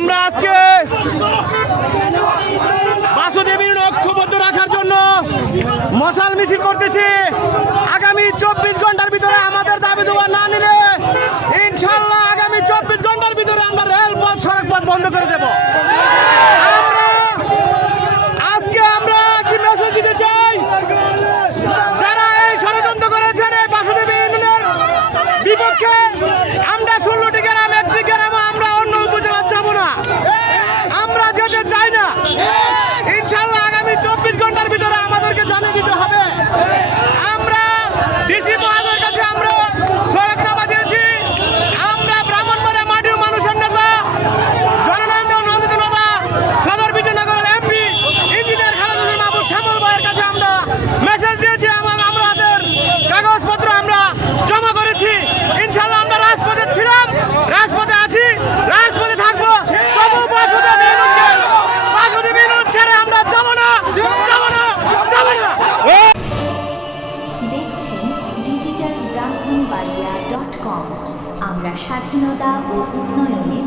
আমরা আজকে বাসুদেবীর ঐক্যবদ্ধ রাখার জন্য মশাল মিছিল করতেছি। আগামী 24 ঘন্টার ভিতরে আমাদের দাবি দেওয়া না নিলে ইনশাআল্লাহ আগামী 24 ঘন্টার ভিতরে আমরা রেলপথ সড়কপথ বন্ধ করে দেব। আজকে আমরা কি মেসেজ দিতে চাই, যারা এই ষড়যন্ত্র করেছেন এই বাসুদেবী ইউনিয়নের বিপক্ষে, আমরা 16টি গ্রাম, একটি গ্রাম আমরা অন্য উপজেলা যাব না, আমরা যেতে চাই না। ইনশাআল্লাহ আগামী 24 ঘন্টার ভিতরে আমাদেরকে জানিয়ে দিতে হবে। আমরা ডিসি মহোদয়ের কাছে আমরা স্মারকনামা দিয়েছি। আমরা ব্রাহ্মণবাড়িয়া মাটির মানুষের নেতা জননেতা নন্দিত নেতা সদর বিজয়নগরের এমপি ইঞ্জিনিয়ার খালেদ হোসেন মাহবুব শ্যামল ভাইয়ের কাছে আমরা মেসেজ দিয়েছি এবং আমরা আমাদের কাগজপত্র আমরা জমা করেছি। ইনশাআল্লাহ আমরা রাজপথে ছিলাম, রাজপথে আছি, রাজপথে থাকবো। তবু বাসুদেবী ইউনিয়ন ছেড়ে আমরা যাব না, যাব না, যাব না। দেখছেন digitalbrahmanbaria.com। আমরা স্বাধীনতা ও উন্নয়নে